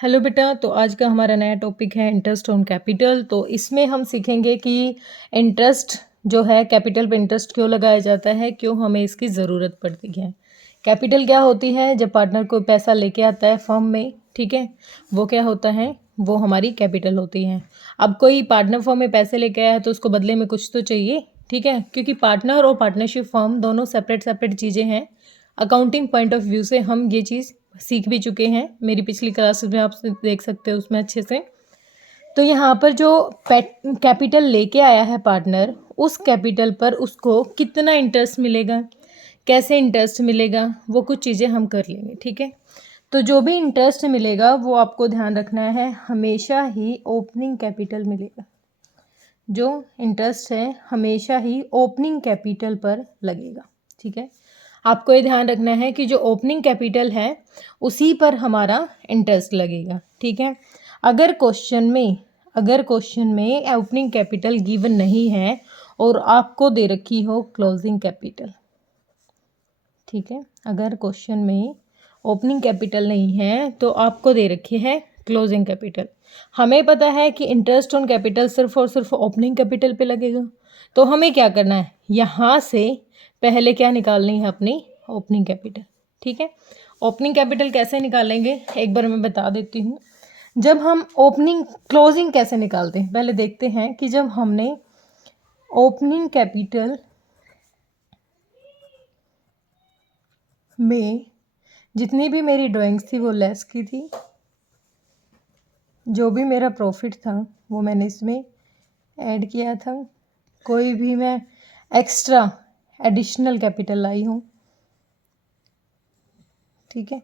Hello बेटा, तो आज का हमारा नया टॉपिक है इंटरेस्ट ऑन कैपिटल। तो इसमें हम सीखेंगे कि इंटरेस्ट जो है कैपिटल पे इंटरेस्ट क्यों लगाया जाता है, क्यों हमें इसकी ज़रूरत पड़ती है। कैपिटल क्या होती है? जब पार्टनर कोई पैसा लेके आता है फर्म में, ठीक है, वो क्या होता है, वो हमारी कैपिटल होती है। अब कोई पार्टनर फर्म में पैसे लेके आया है तो उसको बदले में कुछ तो चाहिए, ठीक है, क्योंकि पार्टनर और पार्टनरशिप फर्म दोनों सेपरेट सेपरेट चीज़ें हैं। अकाउंटिंग पॉइंट ऑफ व्यू से हम ये चीज़ सीख भी चुके हैं, मेरी पिछली क्लासेस में आप देख सकते हो उसमें अच्छे से। तो यहाँ पर जो कैपिटल लेके आया है पार्टनर, उस कैपिटल पर उसको कितना इंटरेस्ट मिलेगा, कैसे इंटरेस्ट मिलेगा, वो कुछ चीज़ें हम कर लेंगे, ठीक है। तो जो भी इंटरेस्ट मिलेगा वो आपको ध्यान रखना है, हमेशा ही ओपनिंग कैपिटल मिलेगा। जो इंटरेस्ट है हमेशा ही ओपनिंग कैपिटल पर लगेगा, ठीक है। आपको ये ध्यान रखना है कि जो ओपनिंग कैपिटल है उसी पर हमारा इंटरेस्ट लगेगा, ठीक है। अगर क्वेश्चन में ओपनिंग कैपिटल गिवन नहीं है और आपको दे रखी हो क्लोजिंग कैपिटल, ठीक है, अगर क्वेश्चन में ओपनिंग कैपिटल नहीं है तो आपको दे रखी है क्लोजिंग कैपिटल। हमें पता है कि इंटरेस्ट ऑन कैपिटल सिर्फ और सिर्फ ओपनिंग कैपिटल पे लगेगा, तो हमें क्या करना है, यहाँ से पहले क्या निकालनी है, अपनी ओपनिंग कैपिटल, ठीक है। ओपनिंग कैपिटल कैसे निकालेंगे एक बार मैं बता देती हूँ। जब हम क्लोजिंग कैसे निकालते हैं पहले देखते हैं कि जब हमने ओपनिंग कैपिटल में जितनी भी मेरी ड्राइंग्स थी वो लेस की थी, जो भी मेरा प्रॉफिट था वो मैंने इसमें ऐड किया था, कोई भी मैं एक्स्ट्रा एडिशनल कैपिटल लाई हूँ, ठीक है,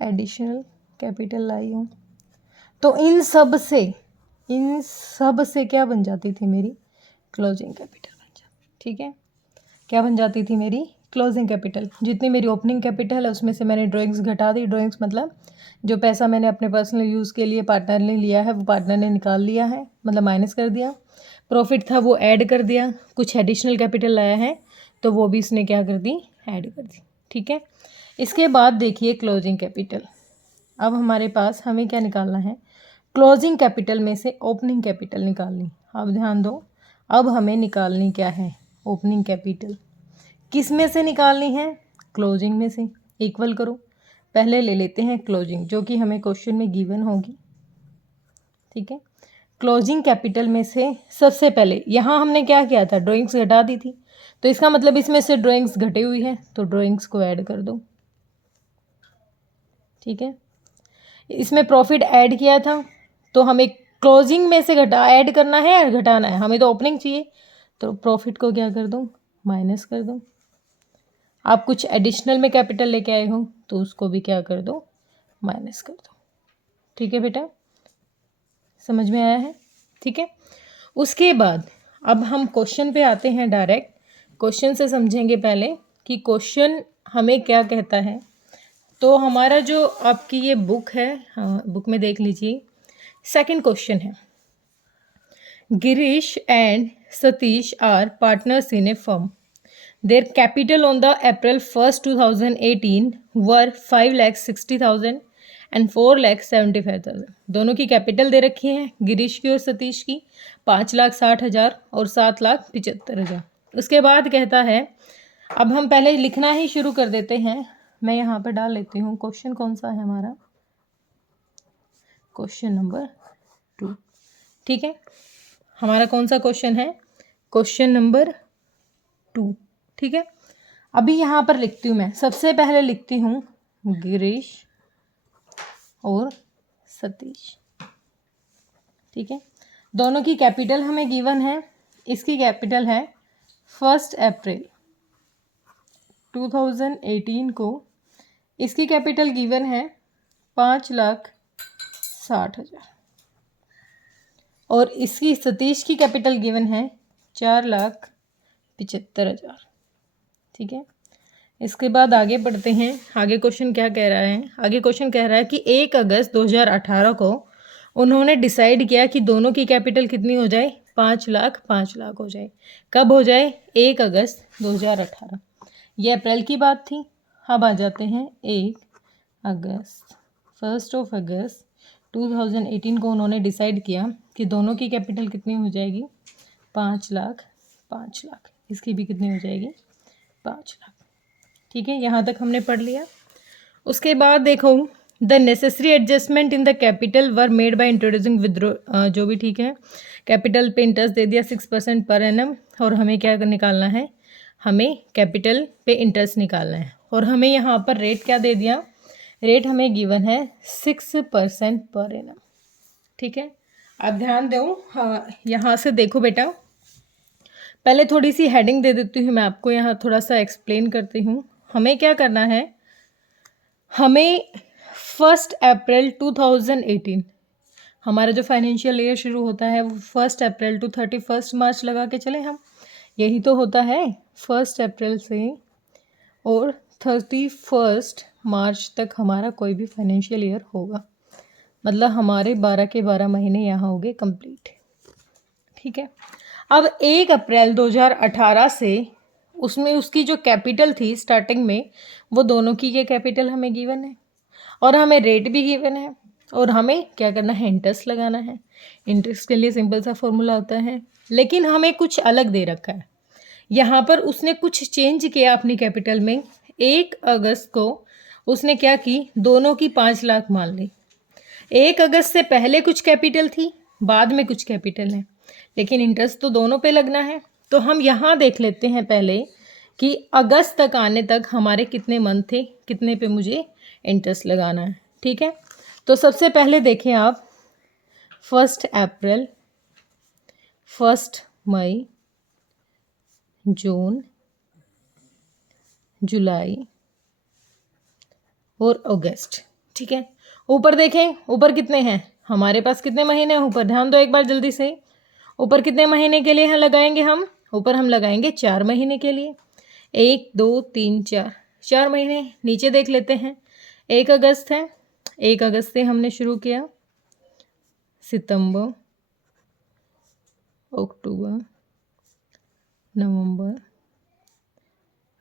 एडिशनल कैपिटल लाई हूँ, तो इन सब से क्या बन जाती थी, मेरी क्लोजिंग कैपिटल बन जाती, ठीक है। क्या बन जाती थी, मेरी क्लोजिंग कैपिटल। जितनी मेरी ओपनिंग कैपिटल है उसमें से मैंने ड्राइंग्स घटा दी। ड्राइंग्स मतलब जो पैसा मैंने अपने पर्सनल यूज़ के लिए पार्टनर ने लिया है वो पार्टनर ने निकाल लिया है, मतलब माइनस कर दिया। प्रॉफिट था वो ऐड कर दिया, कुछ एडिशनल कैपिटल लाया है तो वो भी इसने क्या कर दी, ऐड कर दी, ठीक है। इसके बाद देखिए क्लोजिंग कैपिटल। अब हमारे पास हमें क्या निकालना है, क्लोजिंग कैपिटल में से ओपनिंग कैपिटल निकालनी। अब ध्यान दो, अब हमें निकालनी क्या है, ओपनिंग कैपिटल। किस में से निकालनी है, क्लोजिंग में से। इक्वल करो, पहले ले लेते हैं क्लोजिंग जो कि हमें क्वेश्चन में गिवन होगी, ठीक है। क्लोजिंग कैपिटल में से सबसे पहले यहाँ हमने क्या किया था, ड्राइंग्स घटा दी थी, तो इसका मतलब इसमें से ड्राइंग्स घटी हुई है तो ड्राइंग्स को ऐड कर दो, ठीक है। इसमें प्रॉफिट ऐड किया था तो हमें क्लोजिंग में से ऐड करना है या घटाना है, हमें तो ओपनिंग चाहिए, तो प्रॉफिट को क्या कर दो, माइनस कर दो। आप कुछ एडिशनल में कैपिटल लेके आए हो तो उसको भी क्या कर दो, माइनस कर दो, ठीक है बेटा, समझ में आया है, ठीक है। उसके बाद अब हम क्वेश्चन पे आते हैं डायरेक्ट। क्वेश्चन से समझेंगे पहले कि क्वेश्चन हमें क्या कहता है। तो हमारा जो आपकी ये बुक है, हाँ बुक में देख लीजिए, सेकंड क्वेश्चन है, Girish and Satish are partners in a firm. Their capital on the April 1st 2018 were 5,60,000 and 4,75,000। दोनों की कैपिटल दे रखी है, गिरीश की और सतीश की 5,60,000 और 7,75,000। उसके बाद कहता है, अब हम पहले लिखना ही शुरू कर देते हैं। मैं यहाँ पर डाल लेती हूँ क्वेश्चन कौन सा है हमारा, क्वेश्चन नंबर 2, ठीक है। हमारा कौन सा क्वेश्चन है, क्वेश्चन नंबर 2, ठीक है। अभी यहाँ पर लिखती हूँ, मैं सबसे पहले लिखती हूँ गिरीश और सतीश, ठीक है। दोनों की कैपिटल हमें गिवन है, इसकी कैपिटल है 1 अप्रैल 2018 को, इसकी कैपिटल गिवन है 5,60,000 और इसकी सतीश की कैपिटल गिवन है 4,75,000, ठीक है। इसके बाद आगे बढ़ते हैं। आगे क्वेश्चन क्या कह रहा है, आगे क्वेश्चन कह रहा है कि 1 अगस्त 2018 को उन्होंने डिसाइड किया कि दोनों की कैपिटल कितनी हो जाए, 5 लाख हो जाए। कब हो जाए, 1 अगस्त 2018। ये अप्रैल की बात थी। अब आ जाते हैं 1 अगस्त 1 अगस्त 2018 को उन्होंने डिसाइड किया कि दोनों की कैपिटल कितनी हो जाएगी, 5 लाख 5 लाख, इसकी भी कितनी हो जाएगी, 5 लाख। ठीक है, यहाँ तक हमने पढ़ लिया। उसके बाद देखो, the necessary adjustment in the capital were made by introducing withdraw, जो भी ठीक है, कैपिटल पे इंटरेस्ट दे दिया 6% पर एनम, और हमें क्या निकालना है, हमें कैपिटल पे इंटरेस्ट निकालना है, और हमें यहाँ पर रेट क्या दे दिया, रेट हमें गिवन है 6% पर एनम। ठीक है, आप ध्यान दो, हाँ यहाँ से देखो बेटा, पहले थोड़ी सी हेडिंग दे देती हूँ मैं आपको, यहाँ थोड़ा सा एक्सप्लेन करती हूँ। हमें क्या करना है, हमें 1 अप्रैल 2018, हमारा जो फाइनेंशियल ईयर शुरू होता है वो 1 अप्रैल टू 31 मार्च लगा के चले हम, यही तो होता है 1 अप्रैल से और 31 मार्च तक हमारा कोई भी फाइनेंशियल ईयर होगा, मतलब हमारे 12 के 12 महीने यहाँ हो गए कंप्लीट। ठीक है, अब 1 अप्रैल 2018 से उसमें उसकी जो कैपिटल थी स्टार्टिंग में, वो दोनों की ये कैपिटल हमें गिवन है और हमें रेट भी गिवन है, और हमें क्या करना है, इंटरेस्ट लगाना है। इंटरेस्ट के लिए सिंपल सा फॉर्मूला होता है, लेकिन हमें कुछ अलग दे रखा है। यहाँ पर उसने कुछ चेंज किया अपनी कैपिटल में। 1 अगस्त को उसने क्या की, दोनों की 5 लाख मान ली। 1 अगस्त से पहले कुछ कैपिटल थी, बाद में कुछ कैपिटल है, लेकिन इंटरेस्ट तो दोनों पे लगना है। तो हम यहाँ देख लेते हैं पहले कि अगस्त तक आने तक हमारे कितने मंथ थे, कितने पे मुझे इंटरेस्ट लगाना है। ठीक है, तो सबसे पहले देखें आप, 1 अप्रैल, 1 मई, जून, जुलाई और अगस्त। ठीक है, ऊपर देखें, ऊपर कितने हैं हमारे पास, कितने महीने हैं ऊपर, ध्यान दो एक बार जल्दी से। ऊपर कितने महीने के लिए लगाएंगे हम, ऊपर हम लगाएंगे 4 महीने के लिए, 1 2 3 4, 4 महीने। नीचे देख लेते हैं, 1 अगस्त है, 1 अगस्त से हमने शुरू किया, सितंबर, अक्टूबर, नवंबर,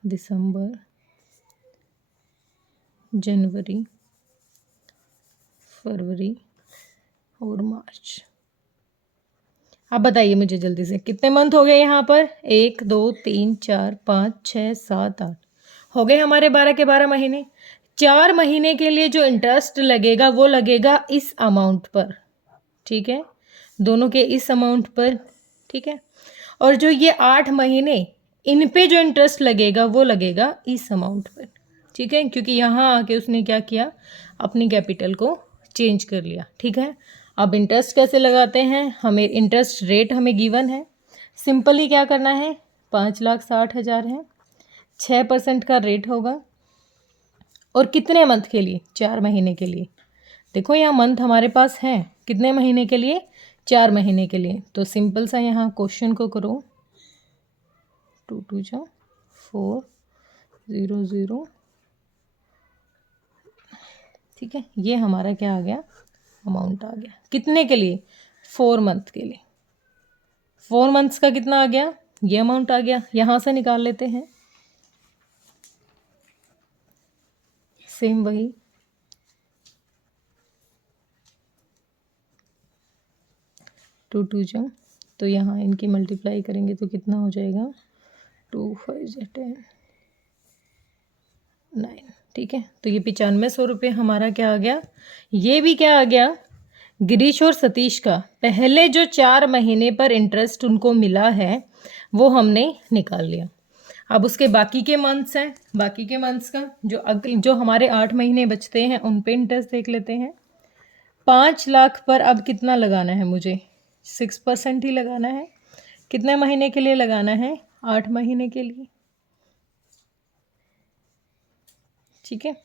दिसंबर, जनवरी, फरवरी और मार्च। आप बताइए मुझे जल्दी से, कितने मंथ हो गए यहाँ पर, 1 2 3 4 5 6 7 8 हो गए हमारे 12 के 12 महीने। 4 महीने के लिए जो इंटरेस्ट लगेगा वो लगेगा इस अमाउंट पर। ठीक है, दोनों के इस अमाउंट पर। ठीक है, और जो ये 8 महीने, इन पे जो इंटरेस्ट लगेगा वो लगेगा इस अमाउंट पर। ठीक है, क्योंकि यहाँ आके उसने क्या किया, अपनी कैपिटल को चेंज कर लिया। ठीक है, अब इंटरेस्ट कैसे लगाते हैं, हमें इंटरेस्ट रेट हमें गिवन है, सिंपली क्या करना है, 5,60,000 है, 6% का रेट होगा, और कितने मंथ के लिए, 4 महीने के लिए। देखो यहाँ मंथ हमारे पास है, कितने महीने के लिए, 4 महीने के लिए। तो सिंपल सा यहाँ क्वेश्चन को करो, 2 2 जा 4 0 0। ठीक है, ये हमारा क्या आ गया, अमाउंट आ गया, कितने के लिए, 4 मंथ के लिए। 4 मंथ्स का कितना आ गया, ये अमाउंट आ गया। यहाँ से निकाल लेते हैं, सेम वही, टू टू जा, तो यहाँ इनकी मल्टीप्लाई करेंगे तो कितना हो जाएगा, 2 5 10 9। ठीक है, तो ये 9500 रुपये हमारा क्या आ गया, ये भी क्या आ गया, गिरीश और सतीश का पहले जो 4 महीने पर इंटरेस्ट उनको मिला है वो हमने निकाल लिया। अब उसके बाकी के मंथ्स हैं, बाकी के मंथ्स का जो हमारे 8 महीने बचते हैं उन पे इंटरेस्ट देख लेते हैं। 5 लाख पर अब कितना लगाना है मुझे, 6% ही लगाना है। कितने महीने के लिए लगाना है, 8 महीने के लिए। ठीक है,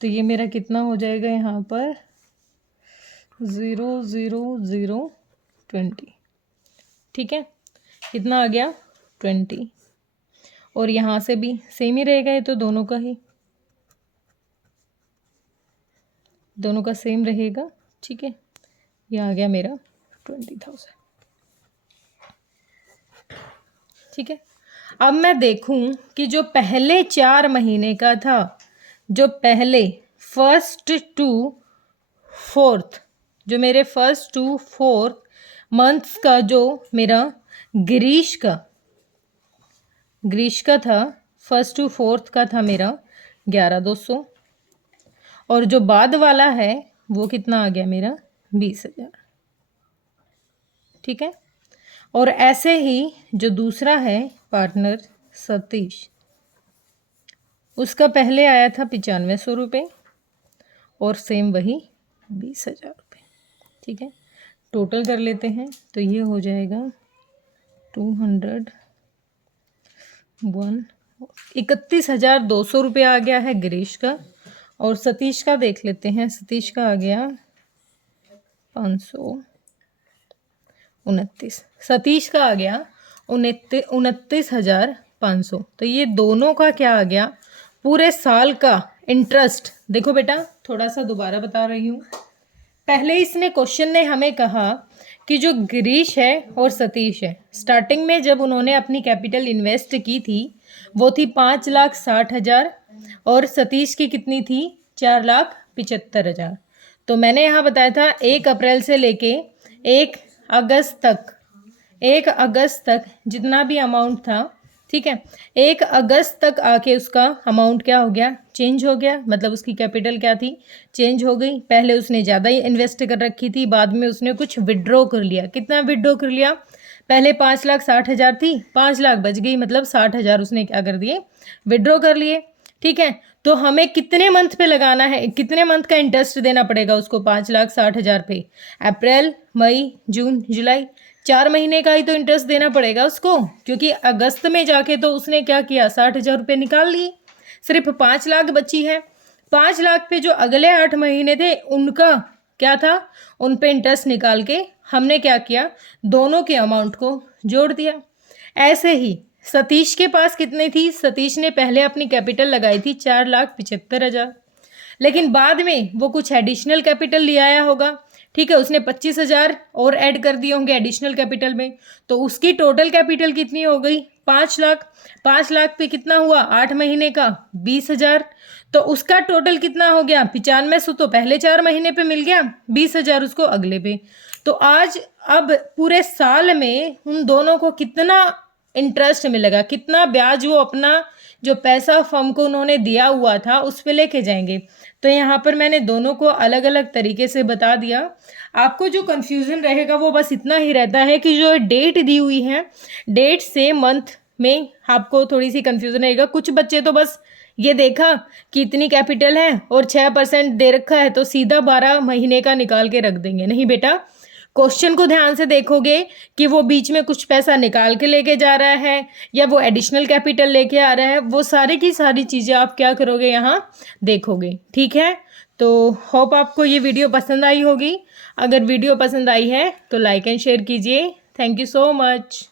तो ये मेरा कितना हो जाएगा यहाँ पर, 0 0 0 20। ठीक है, कितना आ गया, 20, और यहाँ से भी सेम ही रहेगा, ये तो दोनों का सेम रहेगा। ठीक है, ये आ गया मेरा 20,000। ठीक है, अब मैं देखूं कि जो पहले 4 महीने का था, जो पहले 1st to 4th जो मेरे फर्स्ट टू फोर्थ मंथ्स का जो मेरा ग्रीश का था, फर्स्ट टू फोर्थ का था मेरा 11,200, और जो बाद वाला है वो कितना आ गया मेरा 20,000। ठीक है। और ऐसे ही जो दूसरा है पार्टनर सतीश, उसका पहले आया था 9500 रुपये और सेम वही 20,000 रुपये। ठीक है, टोटल कर लेते हैं तो ये हो जाएगा 31,200 रुपये आ गया है गिरीश का। और सतीश का देख लेते हैं, सतीश का आ गया 529, सतीश का आ गया 29,500। तो ये दोनों का क्या आ गया, पूरे साल का इंटरेस्ट। देखो बेटा, थोड़ा सा दोबारा बता रही हूँ। पहले इसने क्वेश्चन ने हमें कहा कि जो गिरीश है और सतीश है, स्टार्टिंग में जब उन्होंने अपनी कैपिटल इन्वेस्ट की थी वो थी 5,60,000 और सतीश की कितनी थी 4,75,000। तो मैंने यहाँ बताया था 1 अप्रैल से लेके 1 अगस्त तक जितना भी अमाउंट था, ठीक है, 1 अगस्त तक आके उसका अमाउंट क्या हो गया, चेंज हो गया। मतलब उसकी कैपिटल क्या थी, चेंज हो गई। पहले उसने ज़्यादा ही इन्वेस्ट कर रखी थी, बाद में उसने कुछ विड्रॉ कर लिया। कितना विड्रॉ कर लिया, पहले 5,60,000 थी, 5 लाख बच गई, मतलब 60,000 उसने क्या कर दिए, विड्रॉ कर लिए। ठीक है, तो हमें कितने मंथ पे लगाना है, कितने मंथ का इंटरेस्ट देना पड़ेगा उसको 5,60,000 पे, अप्रैल, मई, जून, जुलाई, 4 महीने का ही तो इंटरेस्ट देना पड़ेगा उसको। क्योंकि अगस्त में जाके तो उसने क्या किया, 60,000 रुपये निकाल लिए, सिर्फ 5 लाख बची है। 5 लाख पे जो अगले 8 महीने थे उनका क्या था, उन पे इंटरेस्ट निकाल के हमने क्या किया, दोनों के अमाउंट को जोड़ दिया। ऐसे ही सतीश के पास कितनी थी, सतीश ने पहले अपनी कैपिटल लगाई थी 4,75,000, लेकिन बाद में वो कुछ एडिशनल कैपिटल ले आया होगा। ठीक है, उसने 25,000 और ऐड कर दिए होंगे एडिशनल कैपिटल में, तो उसकी टोटल कैपिटल कितनी हो गई, 5 लाख। 5 लाख पे कितना हुआ, 8 महीने का 20,000, तो उसका टोटल कितना हो गया 9500। तो पहले 4 महीने पे मिल गया, 20,000 उसको अगले पे। तो आज अब पूरे साल में उन दोनों को कितना इंटरेस्ट मिलेगा, कितना ब्याज वो अपना जो पैसा फर्म को उन्होंने दिया हुआ था उस पे लेके जाएंगे। तो यहाँ पर मैंने दोनों को अलग अलग तरीके से बता दिया। आपको जो कंफ्यूजन रहेगा वो बस इतना ही रहता है कि जो डेट दी हुई है, डेट से मंथ में आपको थोड़ी सी कंफ्यूजन रहेगा। कुछ बच्चे तो बस ये देखा कि इतनी कैपिटल है और 6% दे रखा है तो सीधा 12 महीने का निकाल के रख देंगे। नहीं बेटा, क्वेश्चन को ध्यान से देखोगे कि वो बीच में कुछ पैसा निकाल के लेके जा रहा है या वो एडिशनल कैपिटल लेके आ रहा है, वो सारी की सारी चीज़ें आप क्या करोगे, यहाँ देखोगे। ठीक है, तो होप आपको ये वीडियो पसंद आई होगी। अगर वीडियो पसंद आई है तो लाइक एंड शेयर कीजिए। Thank you so much.